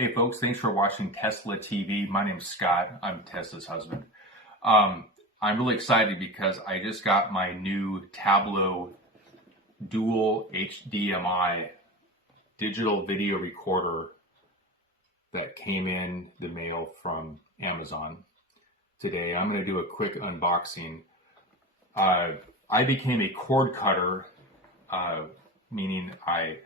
Hey folks, thanks for watching Tesla TV. My name's Scott. I'm Tesla's husband. I'm really excited because I just got my new Tablo dual HDMI digital video recorder that came in the mail from Amazon today. I'm going to do a quick unboxing. I became a cord cutter, meaning I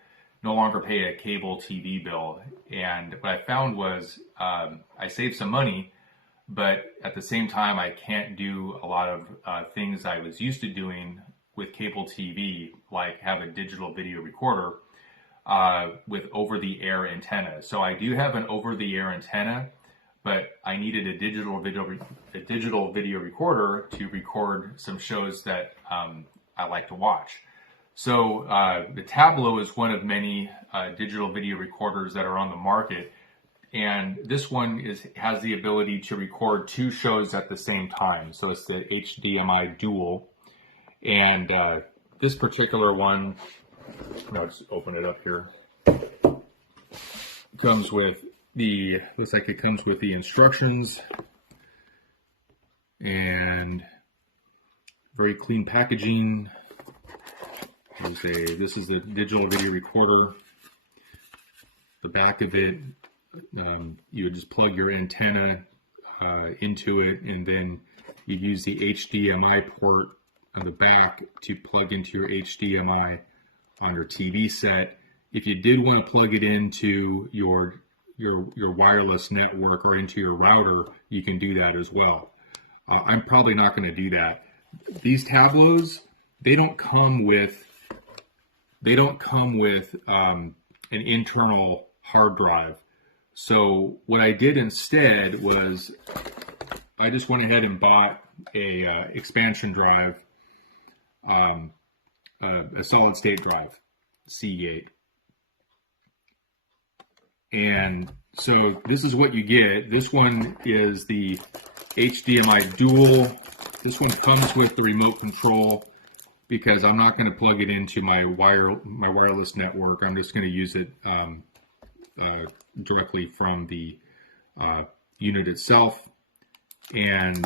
no longer pay a cable TV bill. And what I found was I saved some money, but at the same time, I can't do a lot of things I was used to doing with cable TV, like have a digital video recorder with over-the-air antenna. So I do have an over-the-air antenna, but I needed a digital video recorder to record some shows that I like to watch. So the Tablo is one of many digital video recorders that are on the market, and this one has the ability to record two shows at the same time. So it's the HDMI dual, and this particular one, let's open it up here, comes with looks like it comes with the instructions and very clean packaging. This is the digital video recorder. The back of it, you would just plug your antenna into it, and then you use the HDMI port on the back to plug into your HDMI on your TV set. If you did want to plug it into your wireless network or into your router, you can do that as well. I'm probably not going to do that. These Tablos, they don't come with an internal hard drive. So what I did instead was I just went ahead and bought a expansion drive, a solid state drive, C8. And so this is what you get. This one is the HDMI dual. This one comes with the remote control, because I'm not going to plug it into my wireless network. I'm just going to use it directly from the unit itself. And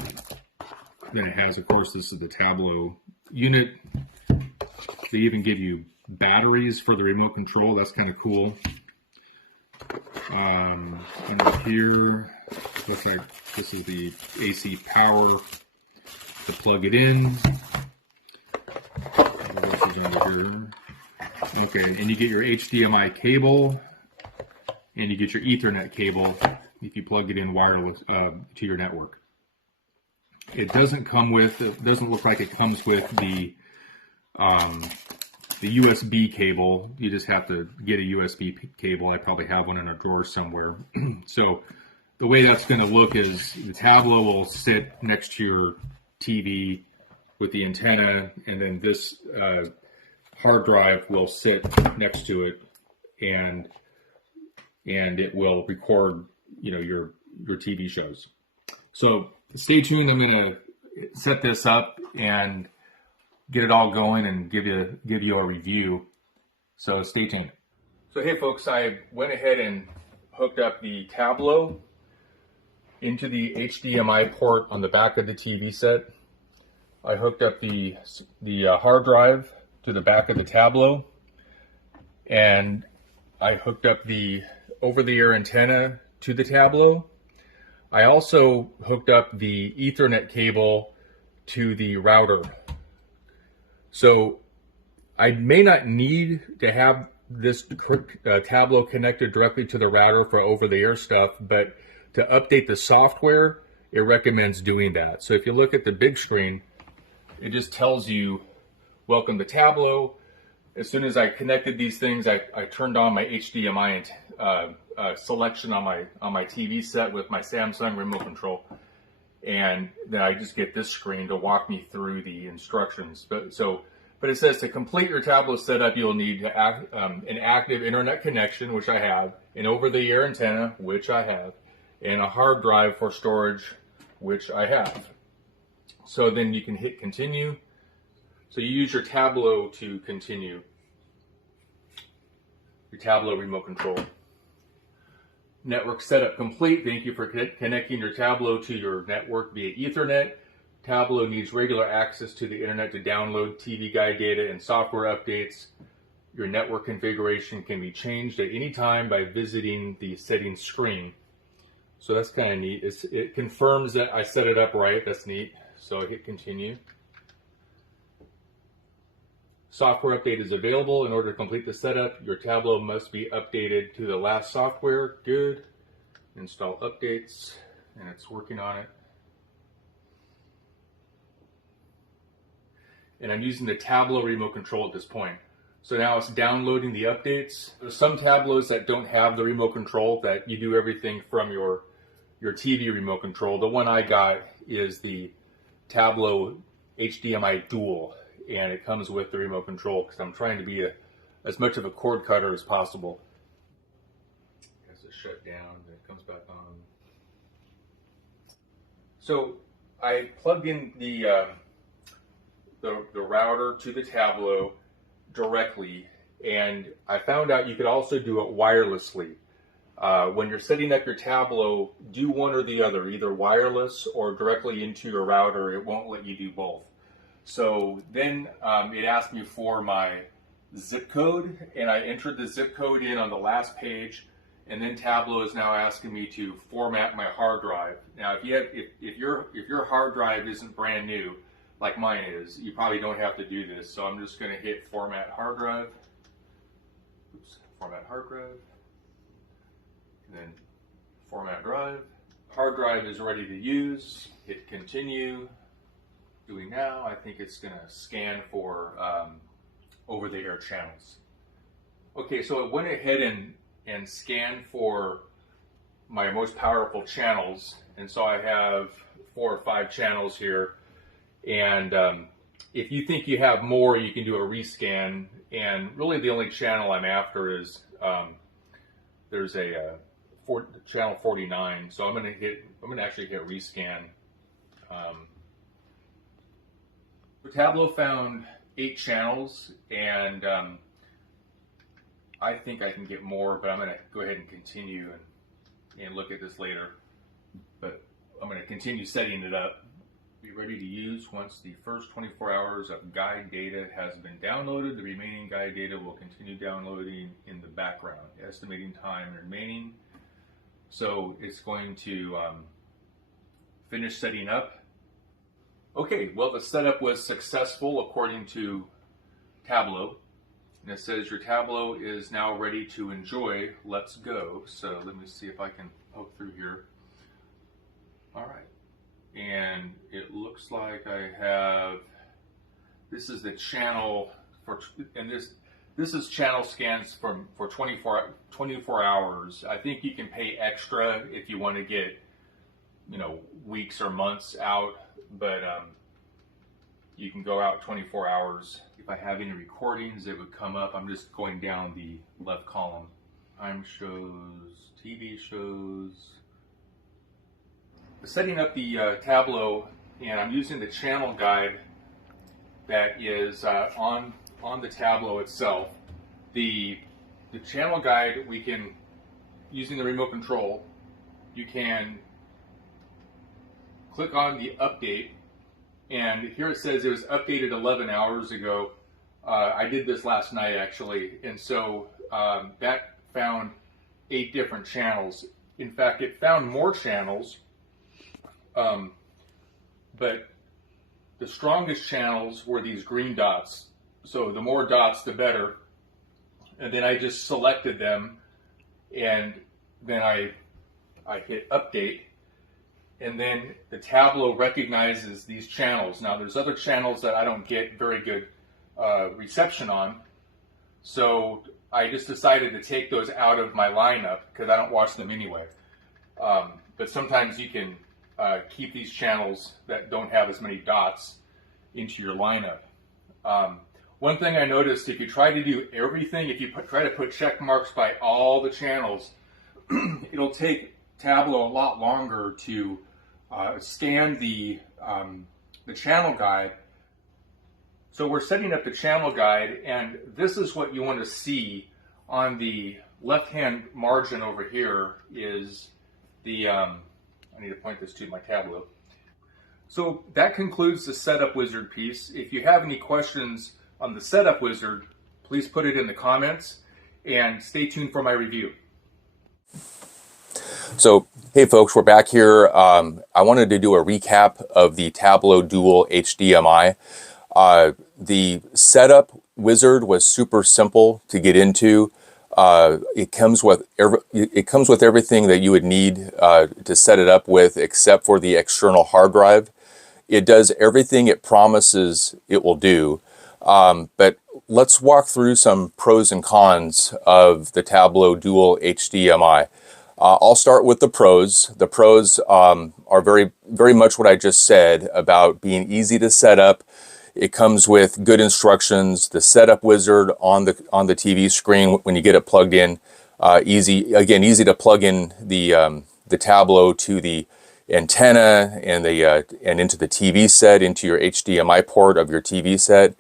then it has, of course, this is the Tablo unit. They even give you batteries for the remote control. That's kind of cool. And here, looks like this is the AC power to plug it in. Okay, and you get your HDMI cable, and you get your Ethernet cable if you plug it in wireless to your network. It doesn't look like it comes with the USB cable. You just have to get a USB cable. I probably have one in a drawer somewhere. So the way that's going to look is the Tablo will sit next to your TV with the antenna, and then this hard drive will sit next to it, and it will record, your TV shows. So stay tuned. I'm going to set this up and get it all going and give you a review. So stay tuned. So hey folks, I went ahead and hooked up the Tablo into the HDMI port on the back of the TV set. I hooked up the hard drive to the back of the Tablo, and I hooked up the over-the-air antenna to the Tablo. I also hooked up the Ethernet cable to the router. So I may not need to have this Tablo connected directly to the router for over-the-air stuff, but to update the software, it recommends doing that. So if you look at the big screen, it just tells you, welcome to Tablo. As soon as I connected these things, I turned on my HDMI selection on my TV set with my Samsung remote control, and then I just get this screen to walk me through the instructions. But it says to complete your Tablo setup, you'll need an active internet connection, which I have, an over-the-air antenna, which I have, and a hard drive for storage, which I have. So then you can hit continue. So you use your Tablo to continue, your Tablo remote control. Network setup complete. Thank you for connecting your Tablo to your network via Ethernet. Tablo needs regular access to the internet to download TV guide data and software updates. Your network configuration can be changed at any time by visiting the settings screen. So that's kind of neat. It confirms that I set it up right. That's neat. So I hit continue. Software update is available. In order to complete the setup, your Tablo must be updated to the last software. Good. Install updates, and it's working on it. And I'm using the Tablo remote control at this point. So now it's downloading the updates. There's some Tablos that don't have the remote control, that you do everything from your TV remote control. The one I got is the Tablo HDMI Dual, and it comes with the remote control because I'm trying to be as much of a cord cutter as possible. It has to shut down, then it comes back on. So I plugged in the router to the Tablo directly, and I found out you could also do it wirelessly. When you're setting up your Tablo, do one or the other, either wireless or directly into your router. It won't let you do both. So then it asked me for my zip code, and I entered the zip code in on the last page, and then Tablo is now asking me to format my hard drive. Now, if your hard drive isn't brand new, like mine is, you probably don't have to do this. So I'm just going to hit format hard drive. Oops, format hard drive. And then format drive. Hard drive is ready to use. Hit continue. Doing now. I think it's going to scan for over-the-air channels. Okay, so it went ahead and scanned for my most powerful channels. And so I have 4 or 5 channels here. And if you think you have more, you can do a rescan. And really the only channel I'm after is, there's a channel 49. So I'm going to actually hit rescan. The Tablo found 8 channels, and I think I can get more, but I'm going to go ahead and continue and look at this later. But I'm going to continue setting it up. Be ready to use once the first 24 hours of guide data has been downloaded. The remaining guide data will continue downloading in the background. Estimating time remaining. So it's going to finish setting up. Okay, well, the setup was successful according to Tablo. And it says your Tablo is now ready to enjoy. Let's go. So let me see if I can poke through here. All right. And it looks like I have, this is the channel for, and this is channel scans for 24 hours. I think you can pay extra if you want to get, weeks or months out, but you can go out 24 hours. If I have any recordings, it would come up. I'm just going down the left column. Time shows, TV shows. Setting up the Tablo, and I'm using the channel guide that is on the Tablo itself. The channel guide, we can, using the remote control, you can click on the update, and here it says it was updated 11 hours ago. I did this last night actually, and so that found 8 different channels. In fact, it found more channels. But the strongest channels were these green dots. So the more dots, the better. And then I just selected them, and then I hit update. And then the Tablo recognizes these channels. Now there's other channels that I don't get very good reception on. So I just decided to take those out of my lineup because I don't watch them anyway. But sometimes you can keep these channels that don't have as many dots into your lineup. One thing I noticed, if you try to do everything, if you try to put check marks by all the channels, it'll take Tablo a lot longer to scan the channel guide. So we're setting up the channel guide, and this is what you want to see On the left-hand margin over here is the, I need to point this to my Tablo. So that concludes the Setup Wizard piece. If you have any questions on the Setup Wizard, please put it in the comments and stay tuned for my review. So, hey folks, we're back here. I wanted to do a recap of the Tablo Dual HDMI. The Setup Wizard was super simple to get into. It comes with everything that you would need to set it up with, except for the external hard drive. It does everything it promises it will do. But let's walk through some pros and cons of the Tablo Dual HDMI. I'll start with the pros. The pros are very much what I just said about being easy to set up. It comes with good instructions. The Setup Wizard on the TV screen when you get it plugged in. Easy to plug in the Tablo to the antenna and into the TV set, into your HDMI port of your TV set.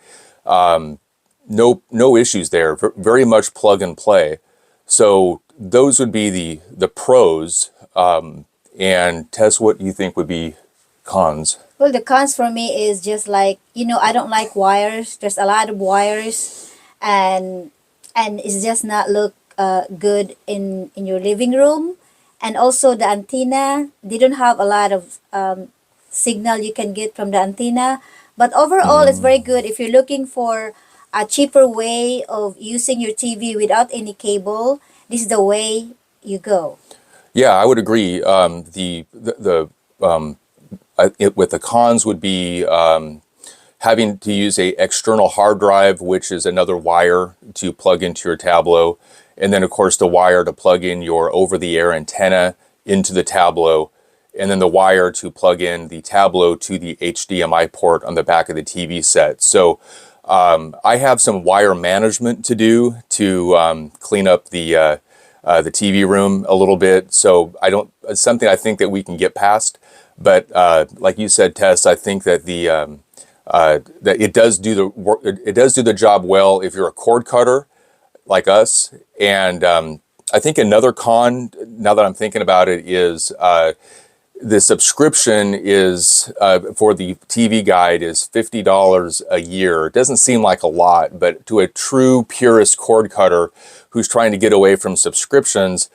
No issues there. Very much plug and play. So those would be the pros. And Tess, what do you think would be cons? Well, the cons for me is just like, I don't like wires. There's a lot of wires, and it's just not look good in your living room. And also the antenna, they don't have a lot of signal you can get from the antenna. But overall, it's very good if you're looking for a cheaper way of using your TV without any cable. This is the way you go. Yeah, I would agree. With the cons would be having to use a external hard drive, which is another wire to plug into your Tablo. And then, of course, the wire to plug in your over-the-air antenna into the Tablo, and then the wire to plug in the Tablo to the HDMI port on the back of the TV set. So I have some wire management to do to clean up the TV room a little bit. So it's something I think that we can get past. But like you said, Tess, I think that that it does do the work. It does do the job well if you're a cord cutter like us. And I think another con, now that I'm thinking about it, is the subscription is for the TV Guide is $50 a year. It doesn't seem like a lot, but to a true purist cord cutter who's trying to get away from subscriptions,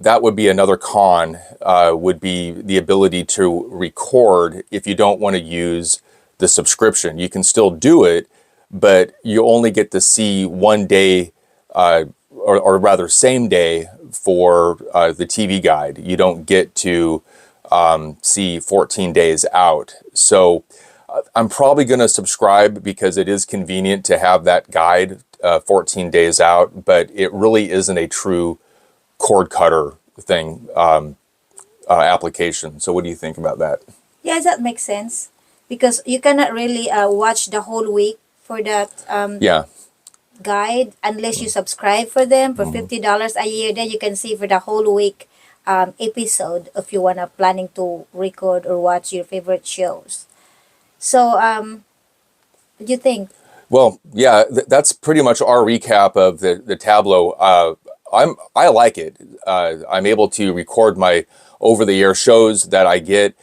that would be another con, would be the ability to record if you don't want to use the subscription. You can still do it, but you only get to see one day, or rather same day for the TV Guide. You don't get to see 14 days out. So I'm probably going to subscribe because it is convenient to have that guide 14 days out, but it really isn't a true cord cutter thing, application. So what do you think about that? Yeah, that makes sense, because you cannot really watch the whole week for that guide unless you subscribe for them for $50 a year. Then you can see for the whole week episode if you wanna planning to record or watch your favorite shows. So what do you think? Well, yeah, that's pretty much our recap of the Tablo. I like it. I'm able to record my over-the-air shows that I get.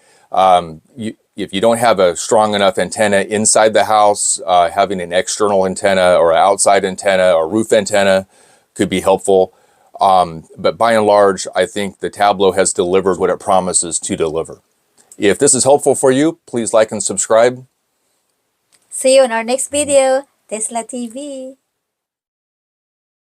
If you don't have a strong enough antenna inside the house, having an external antenna or an outside antenna or roof antenna could be helpful. But by and large, I think the Tablo has delivered what it promises to deliver. If this is helpful for you, please like and subscribe. See you in our next video, Tesla TV.